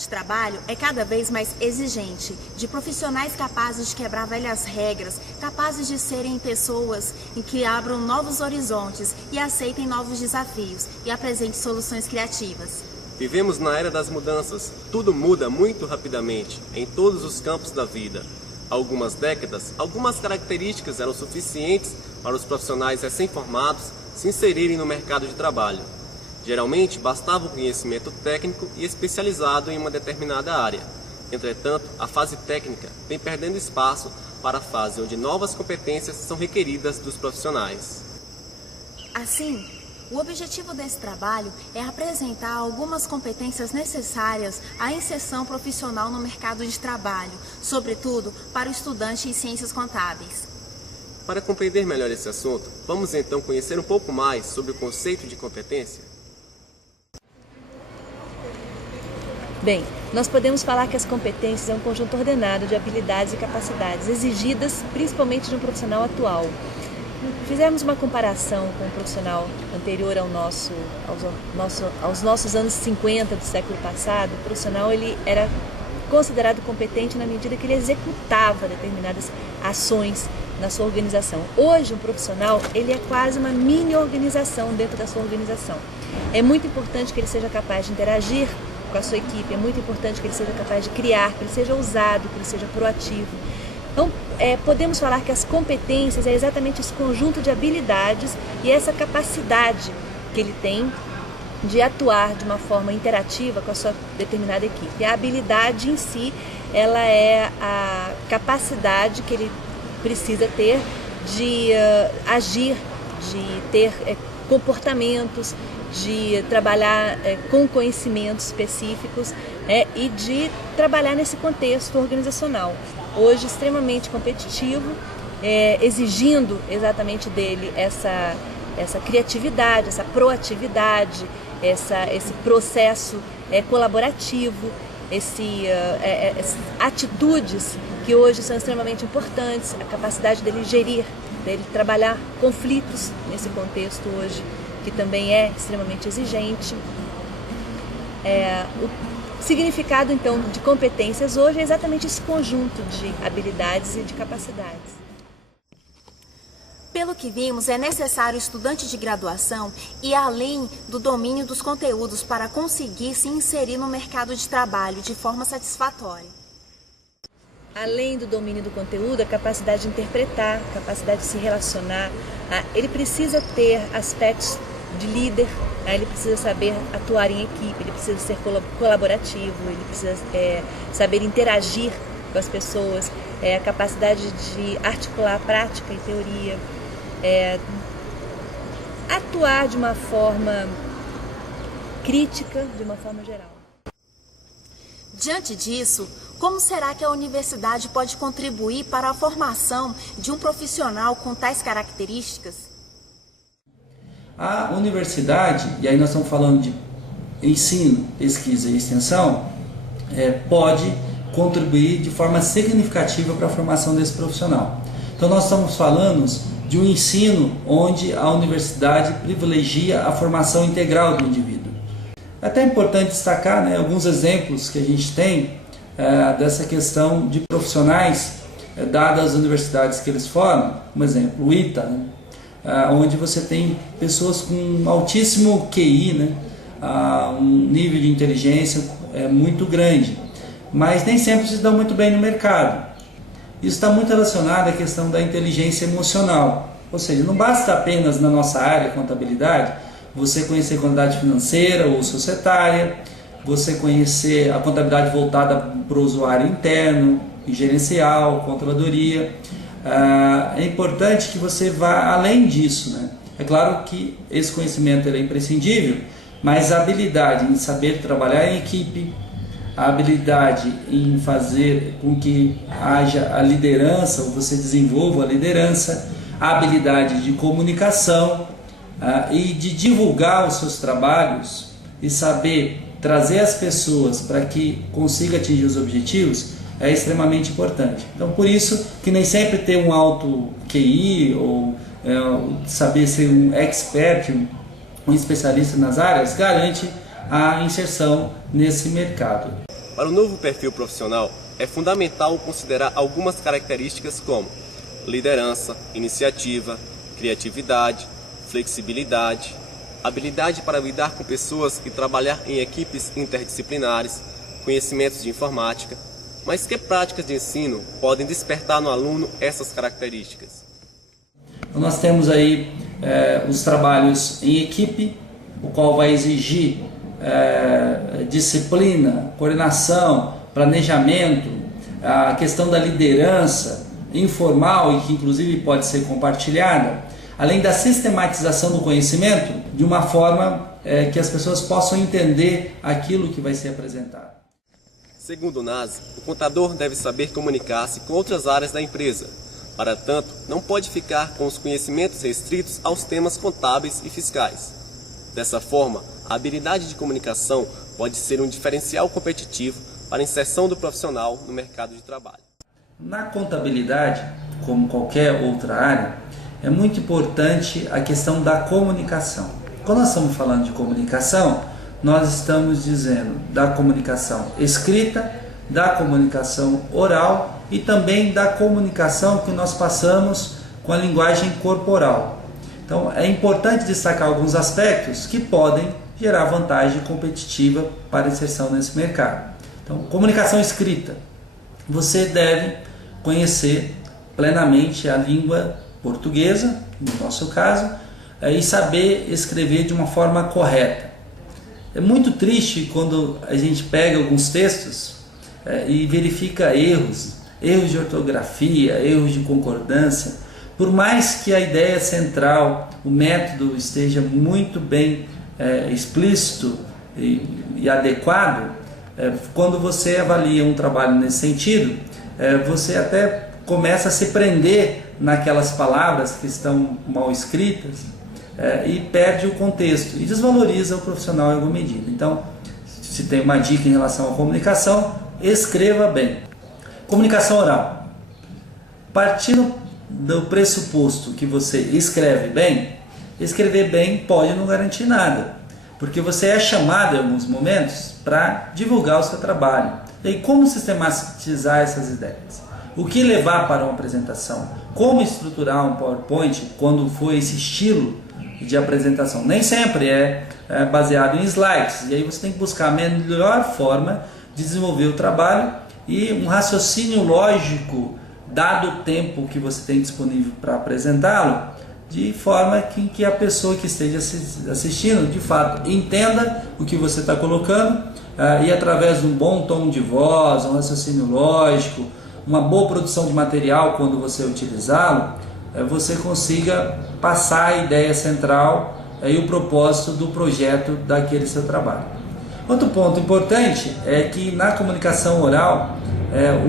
de trabalho é cada vez mais exigente, de profissionais capazes de quebrar velhas regras, capazes de serem pessoas em que abram novos horizontes e aceitem novos desafios e apresentem soluções criativas. Vivemos na era das mudanças. Tudo muda muito rapidamente, em todos os campos da vida. Há algumas décadas, algumas características eram suficientes para os profissionais recém-formados se inserirem no mercado de trabalho. Geralmente, bastava o conhecimento técnico e especializado em uma determinada área. Entretanto, a fase técnica vem perdendo espaço para a fase onde novas competências são requeridas dos profissionais. Assim, o objetivo desse trabalho é apresentar algumas competências necessárias à inserção profissional no mercado de trabalho, sobretudo para o estudante em ciências contábeis. Para compreender melhor esse assunto, vamos então conhecer um pouco mais sobre o conceito de competência? Bem, nós podemos falar que as competências é um conjunto ordenado de habilidades e capacidades exigidas principalmente de um profissional atual. Fizemos uma comparação com o profissional anterior aos nossos anos 50 do século passado. O profissional ele era considerado competente na medida que ele executava determinadas ações na sua organização. Hoje, um profissional ele é quase uma mini organização dentro da sua organização. É muito importante que ele seja capaz de interagir com a sua equipe, é muito importante que ele seja capaz de criar, que ele seja ousado, que ele seja proativo. Então, podemos falar que as competências é exatamente esse conjunto de habilidades e essa capacidade que ele tem de atuar de uma forma interativa com a sua determinada equipe. A habilidade em si, ela é a capacidade que ele precisa ter de agir, de ter comportamentos, de trabalhar com conhecimentos específicos e de trabalhar nesse contexto organizacional. Hoje extremamente competitivo, exigindo exatamente dele essa criatividade, essa proatividade, esse processo colaborativo, essas atitudes que hoje são extremamente importantes, a capacidade dele gerir, dele trabalhar conflitos nesse contexto hoje, que também é extremamente exigente. O significado, então, de competências hoje é exatamente esse conjunto de habilidades e de capacidades. Pelo que vimos, é necessário o estudante de graduação ir além do domínio dos conteúdos para conseguir se inserir no mercado de trabalho de forma satisfatória. Além do domínio do conteúdo, a capacidade de interpretar, a capacidade de se relacionar, ele precisa ter aspectos de líder, ele precisa saber atuar em equipe, ele precisa ser colaborativo, ele precisa saber interagir com as pessoas, a capacidade de articular prática e teoria, atuar de uma forma crítica, de uma forma geral. Diante disso, como será que a universidade pode contribuir para a formação de um profissional com tais características? A universidade, e aí nós estamos falando de ensino, pesquisa e extensão, pode contribuir de forma significativa para a formação desse profissional. Então nós estamos falando de um ensino onde a universidade privilegia a formação integral do indivíduo. É até importante destacar alguns exemplos que a gente tem dessa questão de profissionais dadas as universidades que eles formam. Um exemplo, o ITA, onde você tem pessoas com altíssimo QI, um nível de inteligência muito grande, mas nem sempre se dão muito bem no mercado. Isso está muito relacionado à questão da inteligência emocional, ou seja, não basta apenas na nossa área, contabilidade, você conhecer a contabilidade financeira ou societária, você conhecer a contabilidade voltada para o usuário interno, e gerencial, controladoria. É importante que você vá além disso, É claro que esse conhecimento é imprescindível, mas a habilidade em saber trabalhar em equipe, a habilidade em fazer com que haja a liderança, ou você desenvolva a liderança, a habilidade de comunicação e de divulgar os seus trabalhos e saber trazer as pessoas para que consiga atingir os objetivos é extremamente importante. Então, por isso que nem sempre ter um alto QI ou saber ser um expert, um especialista nas áreas, garante a inserção nesse mercado. Para o novo perfil profissional, é fundamental considerar algumas características como liderança, iniciativa, criatividade, flexibilidade, habilidade para lidar com pessoas e trabalhar em equipes interdisciplinares, conhecimentos de informática. Mas que práticas de ensino podem despertar no aluno essas características? Então nós temos aí os trabalhos em equipe, o qual vai exigir disciplina, coordenação, planejamento, a questão da liderança informal e que inclusive pode ser compartilhada, além da sistematização do conhecimento de uma forma que as pessoas possam entender aquilo que vai ser apresentado. Segundo o NASE, o contador deve saber comunicar-se com outras áreas da empresa. Para tanto, não pode ficar com os conhecimentos restritos aos temas contábeis e fiscais. Dessa forma, a habilidade de comunicação pode ser um diferencial competitivo para a inserção do profissional no mercado de trabalho. Na contabilidade, como qualquer outra área, é muito importante a questão da comunicação. Quando nós estamos falando de comunicação, nós estamos dizendo da comunicação escrita, da comunicação oral e também da comunicação que nós passamos com a linguagem corporal. Então é importante destacar alguns aspectos que podem gerar vantagem competitiva para a inserção nesse mercado. Então, comunicação escrita. Você deve conhecer plenamente a língua portuguesa, no nosso caso, e saber escrever de uma forma correta. É muito triste quando a gente pega alguns textos e verifica erros de ortografia, erros de concordância. Por mais que a ideia central, o método esteja muito bem explícito e adequado, quando você avalia um trabalho nesse sentido, você até começa a se prender naquelas palavras que estão mal escritas e perde o contexto e desvaloriza o profissional em alguma medida. Então, se tem uma dica em relação à comunicação, escreva bem. Comunicação oral. Partindo do pressuposto que você escreve bem, escrever bem pode não garantir nada, porque você é chamado em alguns momentos para divulgar o seu trabalho. E como sistematizar essas ideias? O que levar para uma apresentação? Como estruturar um PowerPoint quando for esse estilo de apresentação? Nem sempre é baseado em slides, e aí você tem que buscar a melhor forma de desenvolver o trabalho e um raciocínio lógico, dado o tempo que você tem disponível para apresentá-lo, de forma que a pessoa que esteja assistindo, de fato, entenda o que você está colocando e através de um bom tom de voz, um raciocínio lógico, uma boa produção de material quando você utilizá-lo, você consiga passar a ideia central e o propósito do projeto daquele seu trabalho. Outro ponto importante é que na comunicação oral,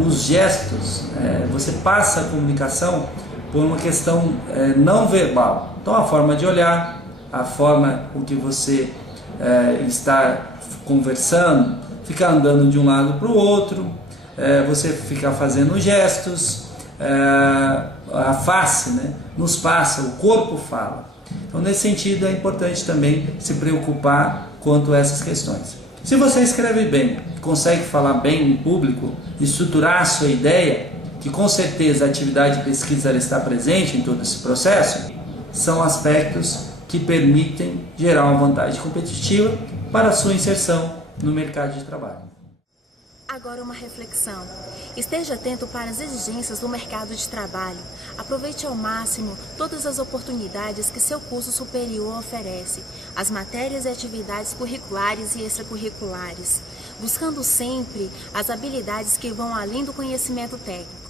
os gestos, você passa a comunicação por uma questão não verbal. Então a forma de olhar, a forma com que você está conversando, ficar andando de um lado para o outro, você ficar fazendo gestos, a face, nos passa, o corpo fala. Então nesse sentido é importante também se preocupar quanto a essas questões. Se você escreve bem, consegue falar bem em público, estruturar a sua ideia, que com certeza a atividade de pesquisa está presente em todo esse processo, são aspectos que permitem gerar uma vantagem competitiva para a sua inserção no mercado de trabalho. Agora uma reflexão. Esteja atento para as exigências do mercado de trabalho. Aproveite ao máximo todas as oportunidades que seu curso superior oferece, as matérias e atividades curriculares e extracurriculares, buscando sempre as habilidades que vão além do conhecimento técnico.